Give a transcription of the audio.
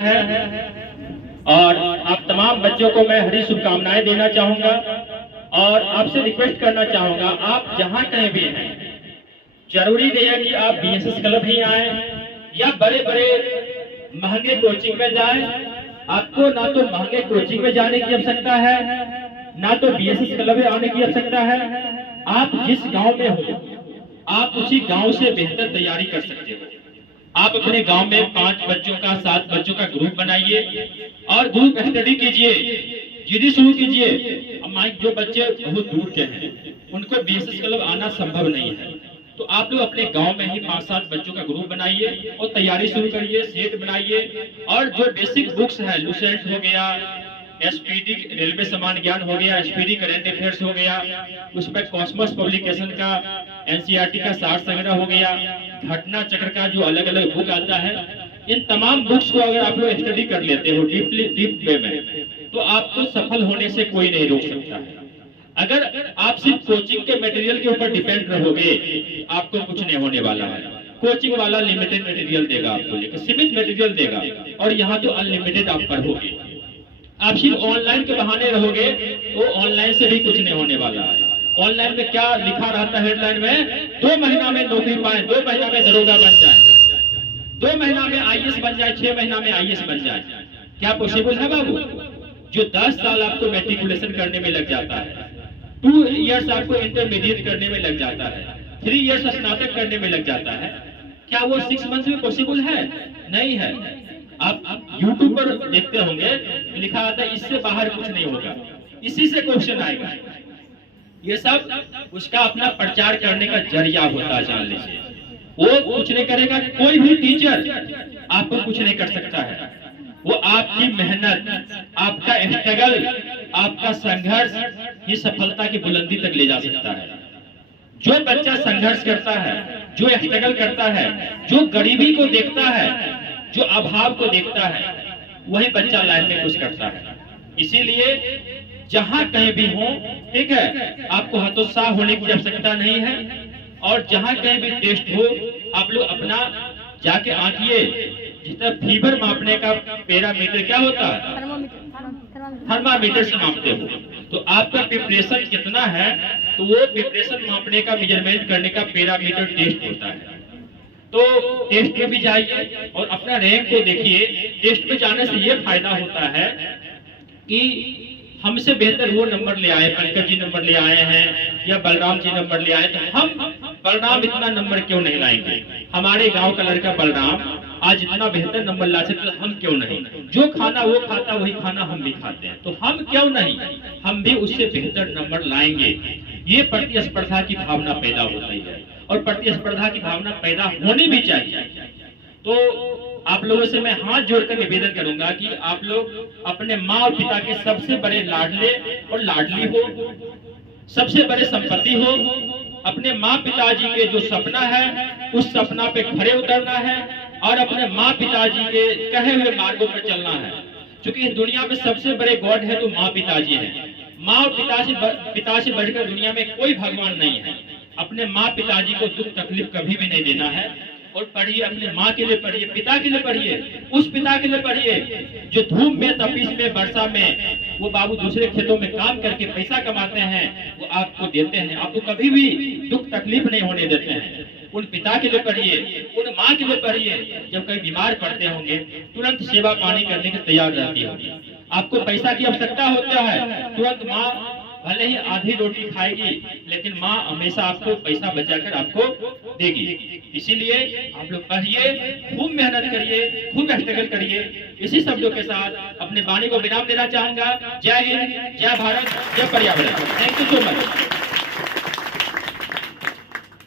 है और आप तमाम बच्चों को मैं हरी शुभकामनाएं देना चाहूंगा और आपसे रिक्वेस्ट करना चाहूंगा, आप जहां कहीं भी हैं, जरूरी नहीं है कि आप बीएसएस क्लब ही आए या बड़े बड़े महंगे कोचिंग में जाएं। आपको ना तो महंगे कोचिंग में जाने की आवश्यकता है, ना तो बीएसएस क्लब में आने की आवश्यकता है। आप जिस गांव में हो, आप उसी गांव से बेहतर तैयारी कर सकते हो। आप अपने गांव में 5 बच्चों का 7 बच्चों का ग्रुप बनाइए और ग्रुप स्टडी कीजिए, जीडी शुरू कीजिए। जो बच्चे बहुत दूर के हैं उनको बीएसएस क्लब आना संभव नहीं है, तो आप लोग अपने गांव में ही 5-7 बच्चों का ग्रुप बनाइए और तैयारी शुरू करिए, सेट बनाइए। और जो बेसिक बुक्स है, लुसेंट हो गया, एसपीडी रेलवे सामान्य ज्ञान हो गया, एसपीडी करंट अफेयर्स हो गया, उसमें कॉस्मोस पब्लिकेशन का एनसीईआरटी का सार संग्रह हो गया, घटना चक्र का जो अलग अलग बुक आता है, इन तमाम बुक्स को अगर आप लोग स्टडी कर लेते हो डीप वे में, तो आपको सफल होने से कोई नहीं रोक सकता है। अगर आप सिर्फ कोचिंग के मटेरियल के ऊपर डिपेंड रहोगे, आपको कुछ नहीं होने वाला है। कोचिंग वाला लिमिटेड मटेरियल देगा, आपको लेकर सीमित मटेरियल देगा, और यहाँ तो अनलिमिटेड आप पढ़ोगे। आप सिर्फ ऑनलाइन के बहाने रहोगे तो ऑनलाइन से भी कुछ नहीं होने वाला है। ऑनलाइन में क्या लिखा रहता है हेडलाइन में, 2 महीना में नौकरी पाए, 2 महीना में दरोगा बन जाए, 2 महीना में आईएएस बन जाए, 6 महीना में आईएएस बन जाए। क्या पॉसिबल है बाबू? जो 10 साल आपको मैट्रिकुलेशन करने में लग जाता है, 2 इयर्स आपको इंटरमीडिएट करने में लग जाता है, 3 इयर्स स्नातक करने में लग जाता है, क्या वो 6 मंथ में पॉसिबल है? नहीं है। आप YouTube पर देखते होंगे, लिखा आता है इससे बाहर कुछ नहीं होगा, इसी से क्वेश्चन आएगा। ये सब उसका अपना प्रचार करने का जरिया होता है, जान लीजिए। वो कुछ नहीं करेगा, कोई भी टीचर आपको कुछ नहीं कर सकता है। वो आपकी मेहनत, आपका स्ट्रगल, आपका संघर्ष ही सफलता की बुलंदी तक ले जा सकता है। जो बच्चा संघर्ष करता है, जो स्ट्रगल करता है, जो गरीबी को देखता है, जो अभाव को देखता है, वही बच्चा लाइफ में कुछ करता है। इसीलिए जहां कहीं भी हो, ठीक है, आपको हतोत्साह होने की आवश्यकता नहीं है। और जहां कहीं भी टेस्ट हो, आप लोग अपना जाके आंकिए। जितना फीवर मापने का पैरामीटर क्या होता है, थर्मामीटर से मापते हो, तो आपका प्रिपरेशन कितना है, तो वो प्रिपरेशन मापने का, मेजरमेंट करने का पैरामीटर टेस्ट होता है। तो टेस्ट में भी जाइए और अपना रैंक को देखिए। टेस्ट में जाने से ये फायदा होता है कि हमसे बेहतर वो नंबर ले आए, पंकज जी नंबर ले आए हैं या बलराम जी नंबर ले आए, तो हम बलराम इतना नंबर क्यों नहीं लाएंगे? हमारे गांव का लड़का बलराम आज इतना बेहतर नंबर ला सकते, हम क्यों नहीं? जो खाना वो खाता, वही खाना हम भी खाते हैं, तो हम क्यों नहीं, हम भी उससे बेहतर नंबर लाएंगे। ये प्रतिस्पर्धा की भावना पैदा होती है और प्रतिस्पर्धा की भावना पैदा होनी भी चाहिए। तो आप लोगों से मैं हाथ जोड़कर निवेदन करूंगा कि आप लोग अपने माँ और पिता के सबसे बड़े लाडले और लाडली हो, सबसे बड़े संपत्ति हो। अपने माँ पिताजी के जो सपना है, उस सपना पे खड़े उतरना है और अपने माँ पिताजी के कहे हुए मार्गों पर चलना है। क्योंकि इस दुनिया में सबसे बड़े गॉड है तो माँ पिताजी है। माँ और पिता से बढ़कर दुनिया में कोई भगवान नहीं है। अपने माँ पिताजी को दुख तकलीफ कभी भी नहीं देना है। और पढ़िए, अपने माँ के लिए पढ़िए, पिता के लिए पढ़िए, उस पिता के लिए पढ़िए जो धूप में, तपिश में, वर्षा में, वो बाबू दूसरे खेतों में काम करके पैसा कमाते हैं, वो आपको देते हैं, आपको कभी भी दुख तकलीफ नहीं होने देते हैं। उन पिता के लिए पढ़िए, उन माँ के लिए पढ़िए, जब कहीं बीमार पड़ते होंगे तुरंत सेवा पानी करने के तैयार रहती होगी। आपको पैसा की आवश्यकता होता है, तुरंत माँ भले ही आधी रोटी खाएगी, लेकिन माँ हमेशा आपको पैसा बचाकर आपको देगी। इसीलिए आप लोग पढ़िए, खूब मेहनत करिए, खूब स्ट्रगल करिए। इसी शब्दों के साथ अपने वाणी को विराम देना चाहूंगा। जय हिंद, जय भारत, जय पर्यावरण। Thank you so much.